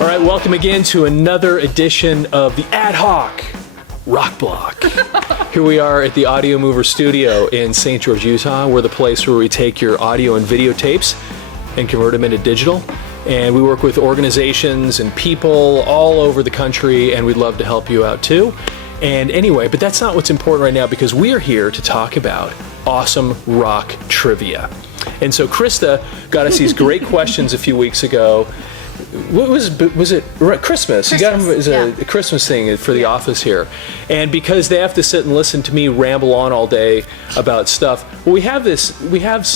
All right, welcome again to another edition of the Ad-Hoc Rock Block. Here we are at the Audio Mover Studio in St. George, Utah. We're the place where we take your audio and video tapes and convert them into digital. And we work with organizations and people all over the country, and we'd love to help you out too. And anyway, but that's not what's important right now, because we are here to talk about awesome rock trivia. And so Krista got us these great questions a few weeks ago. What was it Christmas? You got them as a Christmas thing for the office here. And because they have to sit and listen to me ramble on all day about stuff, well, we have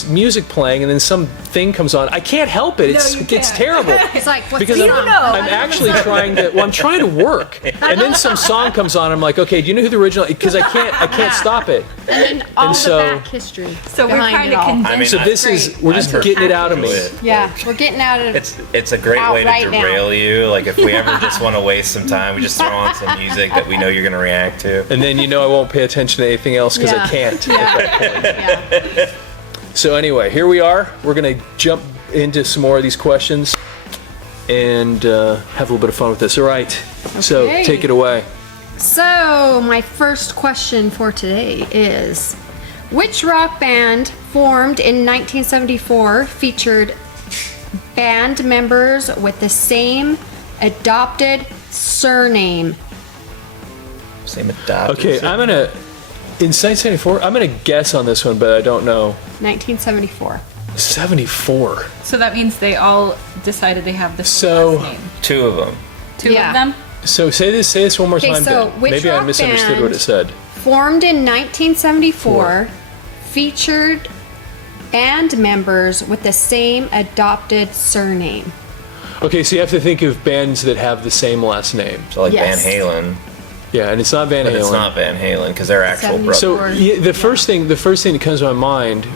music playing, and then some thing comes on. I can't help it. It's terrible. It's like, what's because the song? I'm actually trying to work, and then some song comes on. I'm like, okay, do you know who the original? Because I can't stop it. And then all the back history. So we're trying to condense. We're just getting it out of me. Yeah, we're getting out of it. It's a great way to derail you. Like, if we ever just want to waste some time, we just throw on some music that we know you're going to react to. And then I won't pay attention to anything else because I can't. Yeah. So anyway, here we are. We're going to jump into some more of these questions and have a little bit of fun with this. All right. Okay. So take it away. So my first question for today is, which rock band formed in 1974 featured band members with the same adopted surname? Same adopted. Okay, surname. in 1974, I'm gonna guess on this one, but I don't know. 1974. 74. So that means they all decided they have the same last name. Two of them. Two of them? So say this one more time. So Ben. which Maybe I rock misunderstood band what it said. Formed in 1974, featured band members with the same adopted surname. Okay, so you have to think of bands that have the same last name. So like Yes. Van Halen. Yeah, and it's not Van Halen. But it's not Van Halen because they're actual brothers. So the first thing that comes to my mind,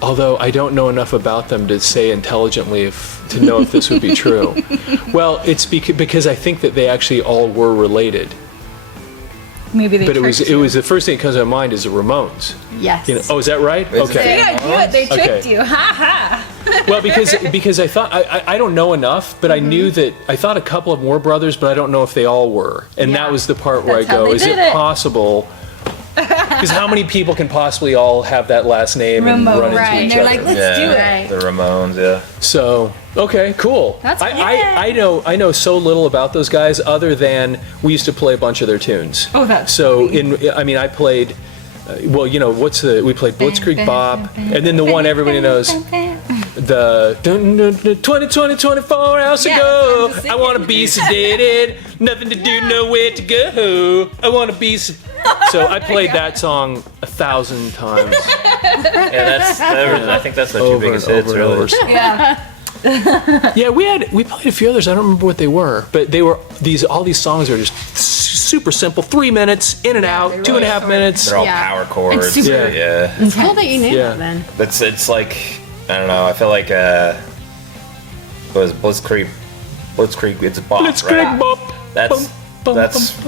although I don't know enough about them to say intelligently to know if this would be true. Well, it's because I think that they actually all were related. Maybe they. But it was the first thing that comes to my mind is the Ramones. Yes. Oh, is that right? Okay. Yeah, I knew it. They tricked Okay. you. Ha ha. Well, because I thought I don't know enough, but I knew that I thought a couple of them were brothers, but I don't know if they all were. And that was the part where That's I how go, they is did it it. possible? Because how many people can possibly all have that last name and Ramone, run into right. each They're other? like, let's do it. The Ramones, yeah. So okay, cool. That's I know so little about those guys other than we used to play a bunch of their tunes. Oh, that's so funny. I played. Well, we played Blitzkrieg Bop, and then the one everybody knows, the 24 hours ago, I want to be sedated, nothing to do, nowhere to go, I want to be so I played that song 1,000 times. Yeah, I think that's their two biggest hits, really. Yeah. Yeah, we played a few others. I don't remember what they were, but they were all these songs are just super simple. 3 minutes in and out, 2.5 minutes. They're all power chords. And super- Yeah. It's cool that you knew Yeah. that then. It's like, I don't know, I feel like it was Blitzkrieg, it's a bop, Blitzkrieg right? Bop. That's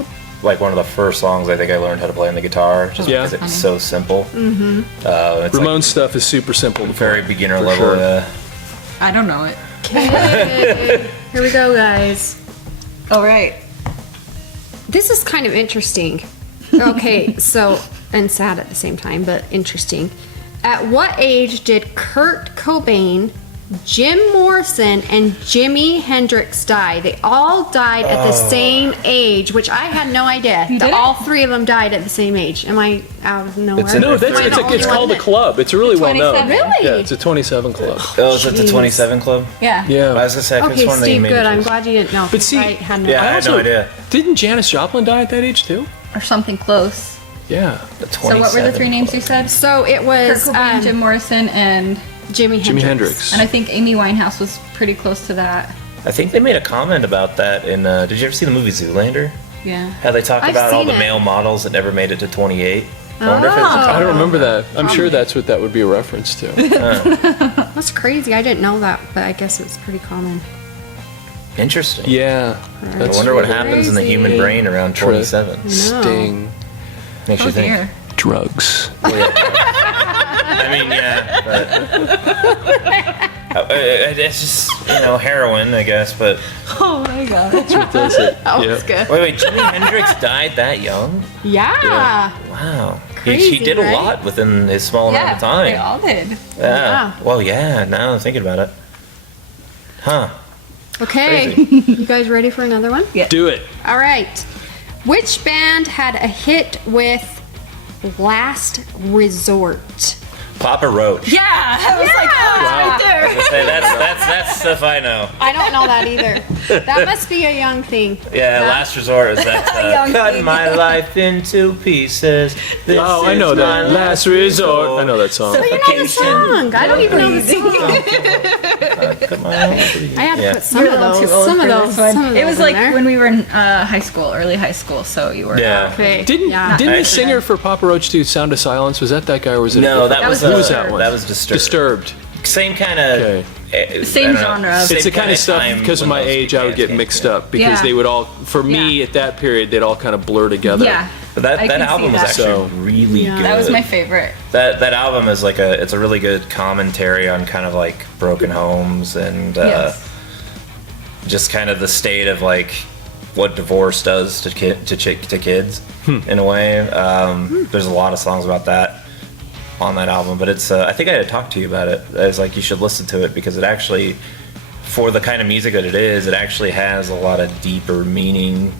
like one of the first songs I think I learned how to play on the guitar, just Yeah. because it's so simple. Mm-hmm. It's Ramones stuff is super simple. very beginner For level. sure. Yeah. I don't know it. Here we go, guys. All right. This is kind of interesting. Okay, so, and sad at the same time, but interesting. At what age did Kurt Cobain, Jim Morrison, and Jimi Hendrix die? They all died at the same age, which I had no idea. You did? All three of them died at the same age. Am I out of nowhere? It's in No, their it's called a club. It's really well known. 27? Really? Yeah, it's a 27 club. Oh, is it the 27 Club? Yeah. Yeah. I was gonna say, I Okay, just wanted to Steve, name good. it. I'm glad you didn't know. But see- I had no Yeah, I had no idea. Didn't Janis Joplin die at that age too? Or something close. Yeah. The So what were the 27 three names you said? So it Kurt was Cobain, Jim Morrison, and Jimi Jimi Hendrix. Hendrix. and I think Amy Winehouse was pretty close to that. I think they made a comment about that in. Did you ever see the movie Zoolander? Yeah. How they talk I've about all seen the it. male models that never made it to 28. I wonder if it was a I comment don't remember on that. I'm sure that's what that would be a reference to. That's crazy. I didn't know that, but I guess it's pretty common. Interesting. Yeah. I That's wonder what happens in the human Crazy. brain around 27. Sting. Makes Oh you think. dear. Drugs. I mean, yeah. But It's just, heroin, I guess, but... Oh my god. That's what does it. That Yeah. was good. Wait, Jimi Hendrix died that young? Yeah. Wow. Crazy, he did right? a lot within his small amount Yeah, of time. they all did. Yeah. Well, yeah, now I'm thinking about it. Huh. Okay. Crazy. You guys ready for another one? Yeah. Do it. All right. Which band had a hit with Last Resort? Papa Roach. Yeah, I was like, oh, it's right there. I was gonna say, that's stuff I know. I don't know that either. That must be a young thing. Yeah, Huh? Last Resort is that Young cutting thing. my life into pieces. This Oh, I is know my that. Last resort. I know that song. You know the song. I don't even know the song. Cut my life into- I had to Yeah. put some You're of a little those. too old Some of for those. this one. Some of It was those in like there. when we were in high school, early high school, so you were. Yeah. Okay. Didn't Yeah. the Actually- singer for Papa Roach do Sound of Silence? Was that guy or was it? a No, different- that was Who was that one? That was Disturbed. Same kind of. Okay. Same genre. It's the kind of stuff because of my age I would get mixed up because Yeah. they would all, for me Yeah. at that period, they'd all kind of blur together. Yeah. But that I can album see was that. actually So- really Yeah. good. That was my favorite. That album is like it's a really good commentary on kind of like broken homes and Yes. just kind of the state of like what divorce does to kids in a way. There's a lot of songs about that on that album, but it's I think I had talked to you about it. I was like, you should listen to it because it actually, for the kind of music that it is, it actually has a lot of deeper meaning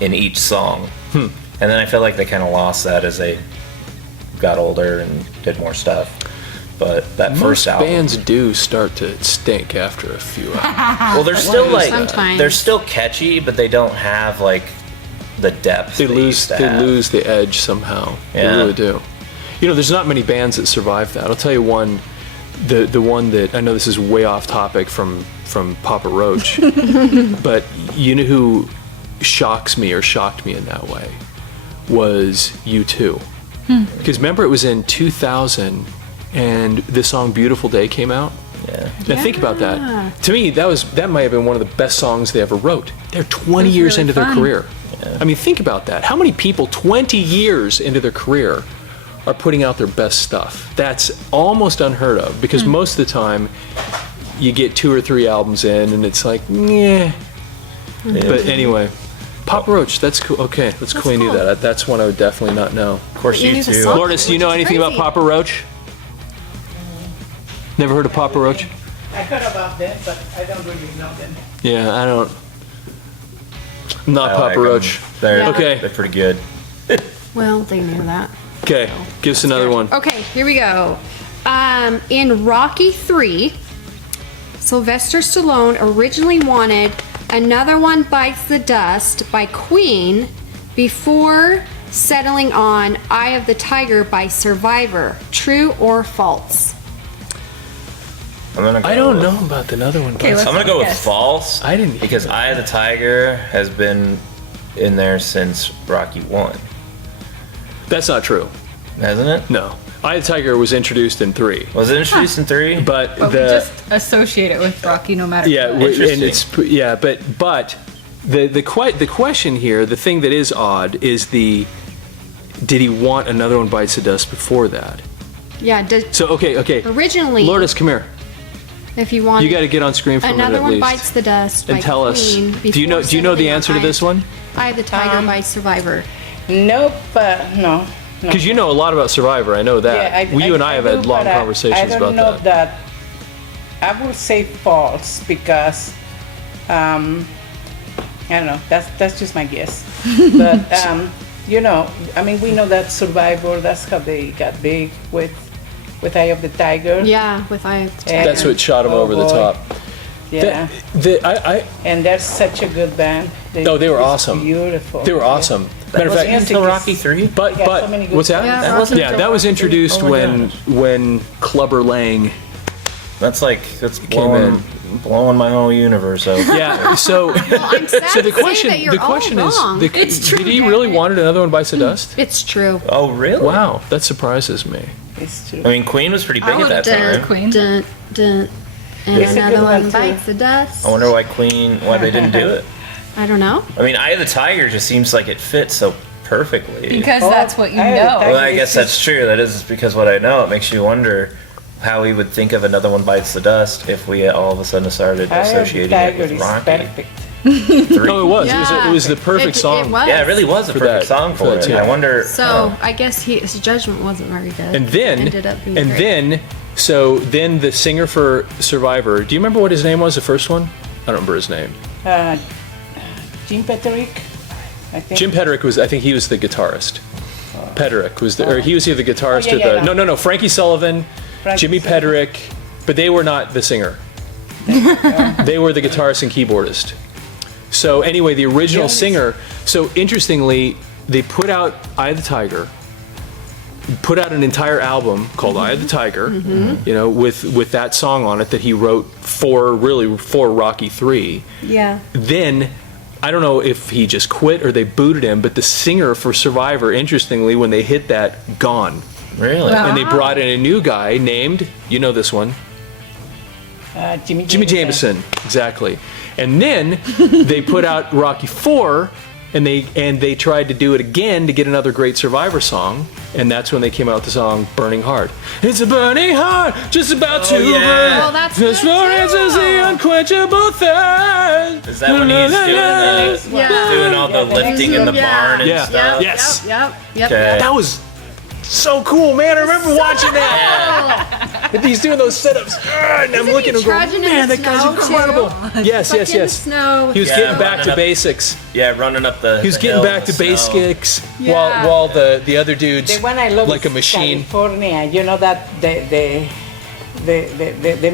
in each song. And then I feel like they kind of lost that as they got older and did more stuff. But that Most first album, bands do start to stink after a few albums. well, they're still like Sometimes. they're still catchy, but they don't have like the depth. They they lose used to they have. lose the edge somehow. They Yeah. really do. There's not many bands that survive that. I'll tell you one, the one that I know this is way off topic from Papa Roach, but you know who shocked me in that way was U2. Because remember it was in 2000 and the song Beautiful Day came out. Yeah. Now think about that. To me, that might have been one of the best songs they ever wrote. They're 20 It was years really into their fun. career. I mean, think about that. How many people 20 years into their career are putting out their best stuff? That's almost unheard of because most of the time you get 2 or 3 albums in and it's like, yeah. But anyway, Papa Roach, that's cool. Okay, that's cool. You knew cool. that. That's one I would definitely not know. Of course, You you knew the too. song. Lourdes, do you know Which is anything about crazy. Papa Roach? Never heard of Papa Roach? I heard about them, but I don't really know them. Yeah, I don't. I'm not I Papa like 'em. Roach. They're, Yeah. Okay. they're pretty good. Well, they knew that. Okay, give us another one. Okay, here we go. In Rocky 3, Sylvester Stallone originally wanted Another One Bites the Dust by Queen before settling on Eye of the Tiger by Survivor. True or false? I'm gonna go I don't with- know about another one. Okay, but let's- I'm gonna go with Yes. false. I didn't because hear Eye of the Tiger has been in there since Rocky 1, that's not true. hasn't it? No. Eye of the Tiger was introduced in 3. Was it introduced in 3? But But we the just associate it with Rocky no matter yeah, what. and it's yeah, but the question here, the thing that is odd is did he want Another One Bites the Dust before that? Yeah, So okay. originally, Lourdes, come here. if you want You got to get on screen for a minute Another at One least. Bites the Dust and by tell us. Queen Do you know before the settling answer on to this one? Eye of the Tiger by Survivor. Nope, no. Because you know a lot about Survivor. I know that. Yeah, You and I have do, had long but conversations I don't about know that. I would say false because I don't know. That's just my guess. But I mean, we know that Survivor. That's how they got big with Eye of the Tiger. Yeah, with Eye of the Tiger. That's what shot him Oh, over the boy. top. Yeah. And they're such a good band. They were it's awesome. Beautiful. They were awesome. Matter of was fact, until Rocky 3. but They got so many good what's that? Yeah, That wasn't Yeah, until that was Rocky 3? introduced Oh my when Clubber Lang. That's Came in. blowing my whole universe open. Yeah. So I'm sad so the to say question that you're the question all is wrong. It's true, did he Jack. really wanted Another One Bites the Dust? It's true. Oh, really? Wow, that surprises me. It's true. I mean, Queen was pretty big at that time. Queen. Dun, dun, and It's a another good one one, too. bites the dust. I wonder why they didn't do it. I don't know. I mean, Eye of the Tiger just seems like it fits so perfectly. Because Oh, that's what you I know. had Well, I guess that's true. That is because what I know. It makes you wonder how he would think of Another One Bites the Dust if we all of a sudden started associating it with Rocky. Perfect. 3. Oh, it was. Yeah. It was the perfect song. It was. Yeah, it really was a For perfect that- song for for that it. too. I wonder. So I guess his judgment wasn't very good. And then, ended up being great. then the singer for Survivor. Do you remember what his name was? The first one? I don't remember his name. Jim Peterick, I think. Jim Peterick was. I think he was the guitarist. Peterick was the, or he was either the guitarist yeah, or the. yeah. No. Frankie Sullivan, Frankie Jimmy Sullivan. Peterick, but they were not the singer. They were the guitarist and keyboardist. So anyway, the original Yes. singer. So interestingly, they put out "Eye of the Tiger." Put out an entire album called "Eye of the Tiger," you know, with that song on it that he wrote for Rocky 3. Yeah. Then, I don't know if he just quit or they booted him, but the singer for Survivor, interestingly, when they hit that, gone. Really? And they brought in a new guy named, you know this one, Jimmy Jameson. Exactly. And then they put out Rocky 4, and they tried to do it again to get another great Survivor song, and that's when they came out with the song "Burning Heart." It's a burning heart, just about to yeah. burn. Oh, that's Just good for instance, too. the unquenchable thirst. Is that when he's doing all the lifting in the barn and Yeah. stuff? Yes. Yep. Okay. That was so cool, man. I remember watching that. And he's doing those sit-ups. And I'm Isn't looking he and going, trudging in man, the that guy's snow, incredible. Yes. In the snow. He was Yeah, getting back to running up- basics. Yeah, running up the. He was the getting hill back in to the snow. basics Yeah. while the other dude's The one I love like is a machine. California. You know that the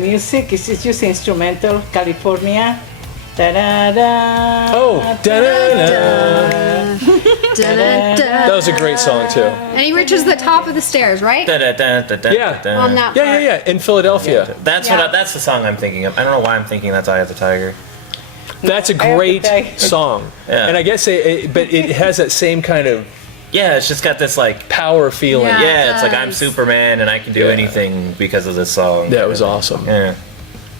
music is just instrumental. California. Da-da-da, Oh, da-da-da. Dun-dun-dun. That was a great song too. And he reaches the top of the stairs, right? Da-da-da-da-da-da. Yeah. On that part. Yeah. In Philadelphia. That's Yeah. that's the song I'm thinking of. I don't know why I'm thinking that's "Eye of the Tiger." That's a I have to great tell you. song. Yeah. And I guess but it has that same kind of Yeah, it's just got this like. power feeling. Yeah. Yeah, it's like I'm does. Superman and I can do Yeah. anything because of this song. That was awesome. Yeah.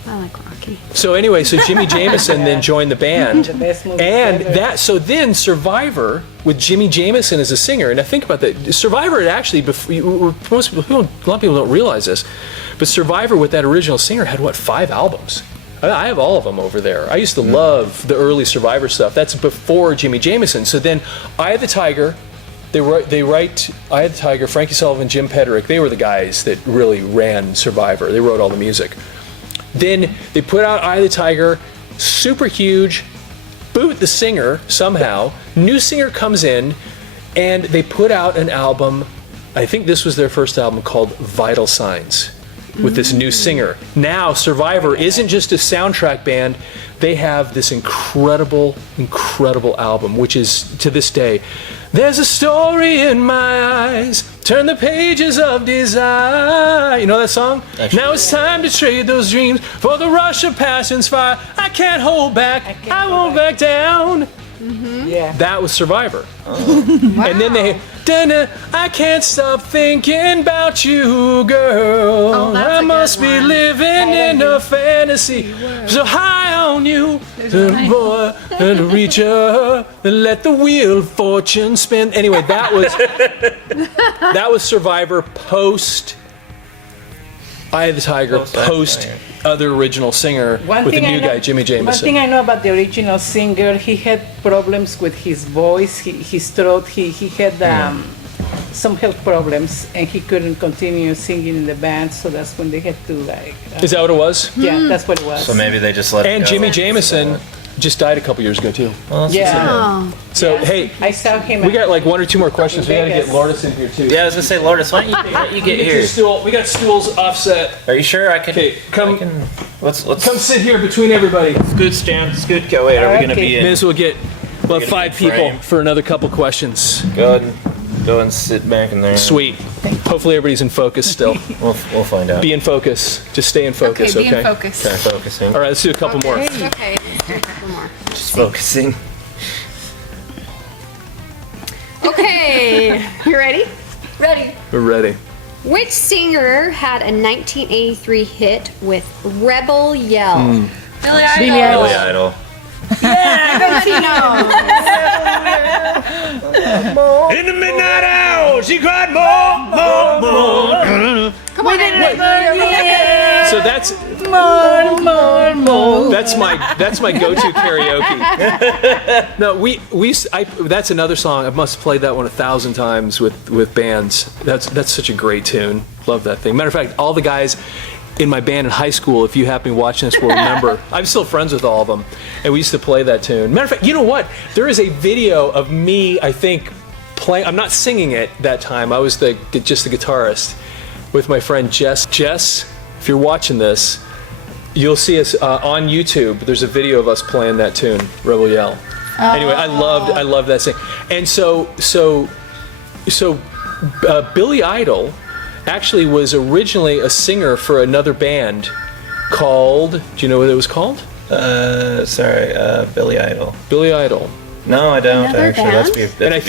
I like Rocky. So anyway, so Jimmy Jameson then joined the band. The best movie And ever. so then Survivor with Jimmy Jameson as a singer. And I think about that. Survivor had actually, most people, a lot of people don't realize this, but Survivor with that original singer had what, 5 albums? I have all of them over there. I used to love the early Survivor stuff. That's before Jimmy Jameson. So then Eye of the Tiger, they write Eye of the Tiger, Frankie Sullivan, Jim Peterick. They were the guys that really ran Survivor. They wrote all the music. Then they put out Eye of the Tiger, super huge, boot the singer somehow. New singer comes in, and they put out an album. I think this was their first album called Vital Signs with this new singer. Now Survivor isn't just a soundtrack band. They have this incredible, incredible album, which is to this day, there's a story in my eyes, turn the pages of desire. You know that song? Actually, Now it's time to trade those dreams for the rush of passion's fire. I can't hold back, I won't back down. Yeah. That was Survivor. And then they, "Dun-dun, I can't stop thinking about you, girl. Oh, that's a I good must be one. living in a fantasy. So high on you, little boy, and reach up and let the wheel of fortune spin." Anyway, that was Survivor post Eye of the Tiger, Post Eye of the post Tiger. other original singer with the new guy, Jimmy One Jameson. thing I know about the original singer, he had problems with his voice, his throat. He had some health problems, and he couldn't continue singing in the band. So that's when they had to like. Is that what it was? Yeah, that's what it was. So maybe they just let it And go. Jimmy Jameson just died a couple years ago too. Well, that's Yeah. Oh, So hey, I saw him. we got like 1 or 2 more questions. We got to get Vegas. Lourdes in here too. Yeah, I was gonna say, Lourdes, why don't you get Get your here? stool. We got stools offset. Are you sure I can? Okay, come- I can, let's Come sit here between everybody. scoot stand, scoot. Go. Wait, are we gonna Okay. be May in? as well get We'll 5 be in people frame. for another couple questions. Go ahead and go and sit back in there. Sweet. Hopefully everybody's in focus still. We'll find out. Be in focus. Just stay in focus. Okay, Okay. be in focus. Okay, focusing. All right, let's do a couple more. okay. Let's do a couple more. Just focusing. Okay, you ready? Ready. We're ready. Which singer had a 1983 hit with Rebel Yell? Billy Idol. Billy Idol. In the midnight hour, she cried more. Come Come on. So that's that's my go-to karaoke. No, that's another song. I must have played that one 1,000 times with bands. That's such a great tune. Love that thing. Matter of fact, all the guys in my band in high school, if you happen to be watching this, will remember. I'm still friends with all of them, and we used to play that tune. Matter of fact, you know what? There is a video of me, I think, playing. I'm not singing it that time. I was just the guitarist with my friend Jess. Jess, if you're watching this, you'll see us on YouTube. There's a video of us playing that tune, Rebel Yell. Anyway, I loved that thing. And so Billy Idol actually was originally a singer for another band called, do you know what it was called? Billy Idol. Billy Idol. No, I don't Another actually. band? And I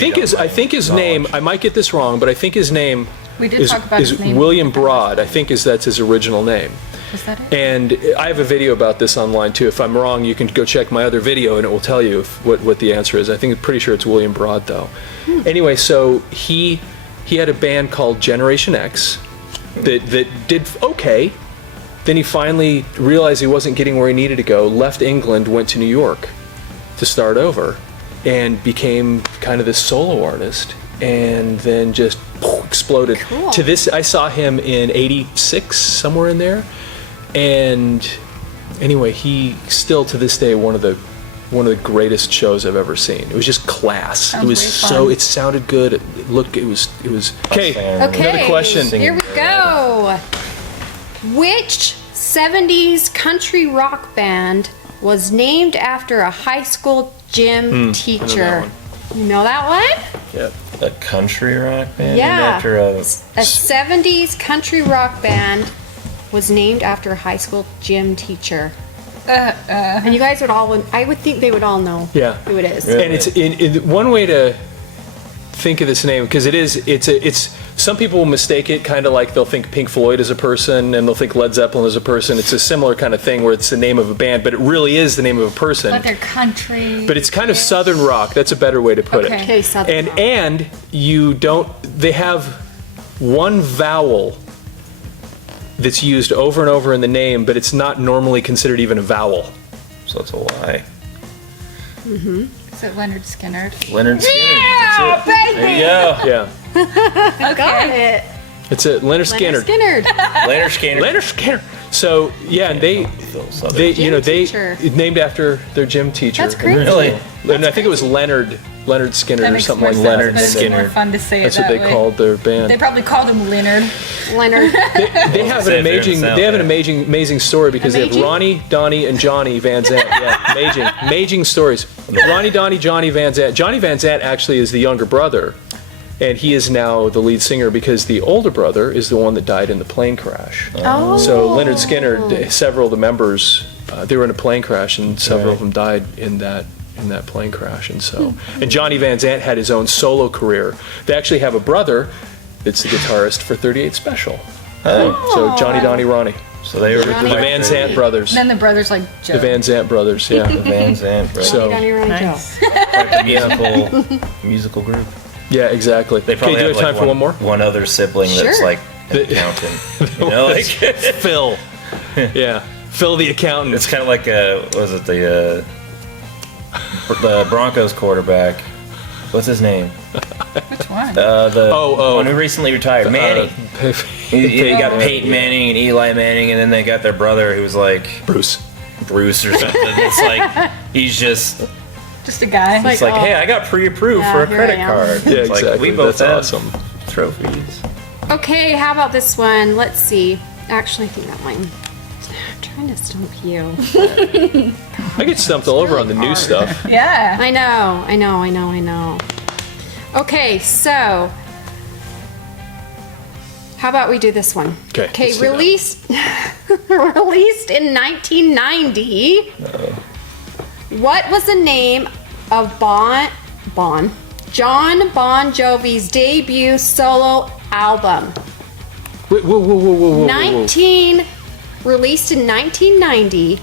think his name, I might get this wrong, but I think his name We did talk about is his name. William Broad. I think that's his original name. Is that it? And I have a video about this online too. If I'm wrong, you can go check my other video and it will tell you what the answer is. I'm pretty sure it's William Broad though. Anyway, so he had a band called Generation X that did okay. Then he finally realized he wasn't getting where he needed to go, left England, went to New York to start over, and became kind of this solo artist, and then just exploded. Cool. To this, I saw him in '86, somewhere in there, and anyway, he still to this day one of the greatest shows I've ever seen. It was just class. Sounds it was very so fun. it sounded good. It was okay. Okay. Another question. Here we go. Which 70s country rock band was named after a high school gym teacher? You know that one? Yeah. A country rock band Yeah. after a A 70s country rock band was named after a high school gym teacher. And you guys I would think they would all know Yeah. who it is. Really? And it's in one way to think of this name, because it's some people will mistake it, kind of like they'll think Pink Floyd is a person and they'll think Led Zeppelin is a person. It's a similar kind of thing where it's the name of a band, but it really is the name of a person. But they're country. But it's kind of Southern rock. That's a better way to put Okay. it. Okay, Southern rock. And they have one vowel that's used over and over in the name, but it's not normally considered even a vowel. so it's a Y. Is it Leonard Skinner? Leonard Skinner. Yeah, That's it. There you go. Yeah. Got it. It's a Leonard Skinner. Leonard Skinner. Leonard Skinner. Leonard Skinner. So yeah, and they Gym teacher. named after their gym teacher. That's crazy. Really? And I think it was Leonard Skinner That or makes something more like sense, that. Leonard but it's Skinner. more fun to say That's it what that they way. called their band. They probably called him Leonard. Leonard. They have Say an it there in the South, they have an yeah. amazing story because they have Amazing? Ronnie, Donnie, and Johnny Van Zant. Yeah, amazing stories. Ronnie, Donnie, Johnny Van Zant. Johnny Van Zant actually is the younger brother, and he is now the lead singer because the older brother is the one that died in the plane crash. Oh. So Leonard Skinner, several of the members, they were in a plane crash, and several of them died in that plane crash. And so, and Johnny Van Zant had his own solo career. They actually have a brother that's the guitarist for 38 Special. So Johnny, Donnie, Ronnie, So they were the Johnny, Van Zant brothers. And then the brothers like Joe. The Van Zant brothers, yeah. the Van Zandt, right? So- Johnny, Ronnie, Nice. Joe. Quite the musical group. Yeah, exactly. They probably okay, do you have have time for one more? One other sibling that's Sure. like an accountant. You know, like Phil. Yeah, Phil the accountant. it's kind of like was it the Broncos quarterback? What's his name? Which one? The Oh. one who recently retired, Manning. You got Peyton Manning and Eli Manning, and then they got their brother who was like Bruce. Bruce or something. It's like he's just Just a guy. Like, it's like, oh. hey, I got pre-approved Yeah, for a here credit I am. card. Yeah, It's like, exactly. we both That's have awesome. trophies. Okay, how about this one? Let's see. Actually, I think that one. I'm trying to stump you. I get stumped all over on the new stuff. yeah. I know. Okay, so how about we do this one? 'Kay, Okay, let's do that. released in 1990. What was the name of John Bon Jovi's debut solo album? Wait, whoa. 19 released in 1990.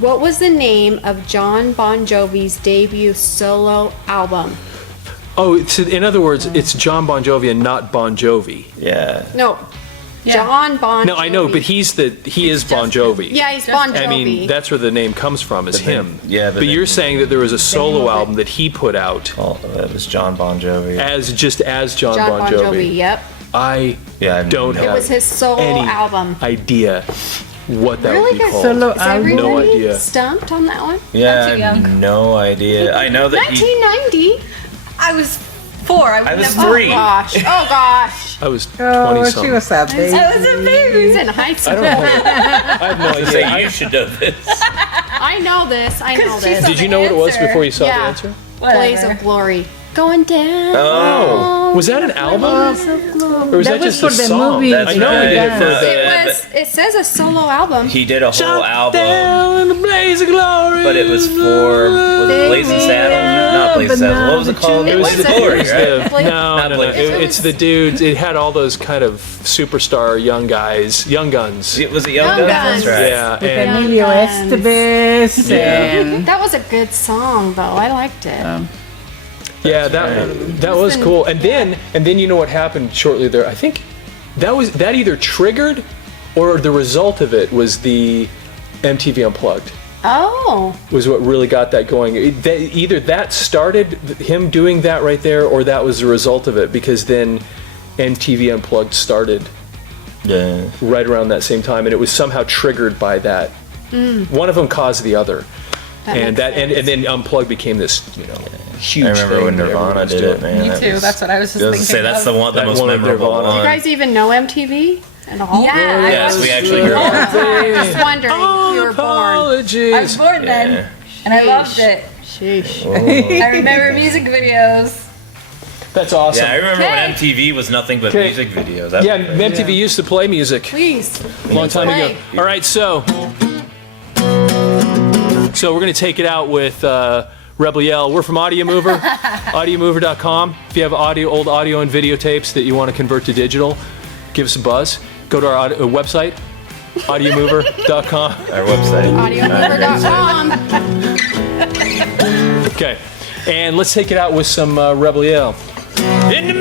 What was the name of John Bon Jovi's debut solo album? Oh, in other words, it's John Bon Jovi and not Bon Jovi. Yeah. No, John Bon Jovi. No, I know, but he is Bon Jovi. Yeah, he's Bon Jovi. I mean, that's where the name comes from, is But then- him. yeah, but but you're then- saying that there was a solo album that he put out Oh, it was John Bon Jovi. as John John Bon Jovi. Yep. I Yeah, I don't know. have It was his solo any album. idea what that Really would be good called. Solo Is album. everybody No idea. stumped on that one? Yeah, I'm too I have young. no idea. I know that he. 1990. I was 4. I was never- 3. Oh gosh. Oh gosh. I was 20 Oh, something. she was a baby. I was a baby. He's in high school. I have no To idea. say you should know this. I know this. I know Because she this. said- Did you know what it was answer. before you saw the Yeah. answer? Blaze Whatever. of Glory. Going down. Oh, was that an album? Or was that, That was just for a the song? movie. That's I know he did it for right. the. It says a solo album. He did a whole Shut album, down in the blaze of glory. but it was for was it Blazing Saddle? Not Blazing but Saddle. What was it now called? the It was Blazing the, Blazing Glory, it was right? the- no, Not no, no. Blazing. It's the dudes. It had all those kind of superstar young guys, young guns. Was it Young Young Guns? That's Guns. right. Yeah, With and Emilio Guns. Estevez and That was a good song, though. I liked it. yeah, that was cool. And then you know what happened shortly there? I think that either triggered or the result of it was the MTV Unplugged. Oh. Was what really got that going. Either that started him doing that right there, or that was the result of it, because then MTV Unplugged started Yeah. right around that same time, and it was somehow triggered by that. One of them caused the other, and then Unplugged became this, huge. I remember thing when that Nirvana everyone was did doing. it, man. Me That too. was- That's what I was just I was thinking. gonna say that's the of. one, the That most one of memorable Nirvana. one. You guys even know MTV at all? Yeah, I Yes, was we actually grew up. Just wondering if you were born. I was Apologies. born then, and I loved it. Sheesh. I remember music videos. That's awesome. Yeah, I remember Okay. when MTV was nothing but Okay. music videos. That Yeah, was crazy. MTV used to play music Please. a long time ago. Play. All right, so we're gonna take it out with Rebel Yell. We're from Audio Mover, audiomover.com. If you have old audio and videotapes that you want to convert to digital, give us a buzz. Go to our website, audiomover.com. Our website. Audiomover.com. Okay, and let's take it out with some Rebel Yell. In the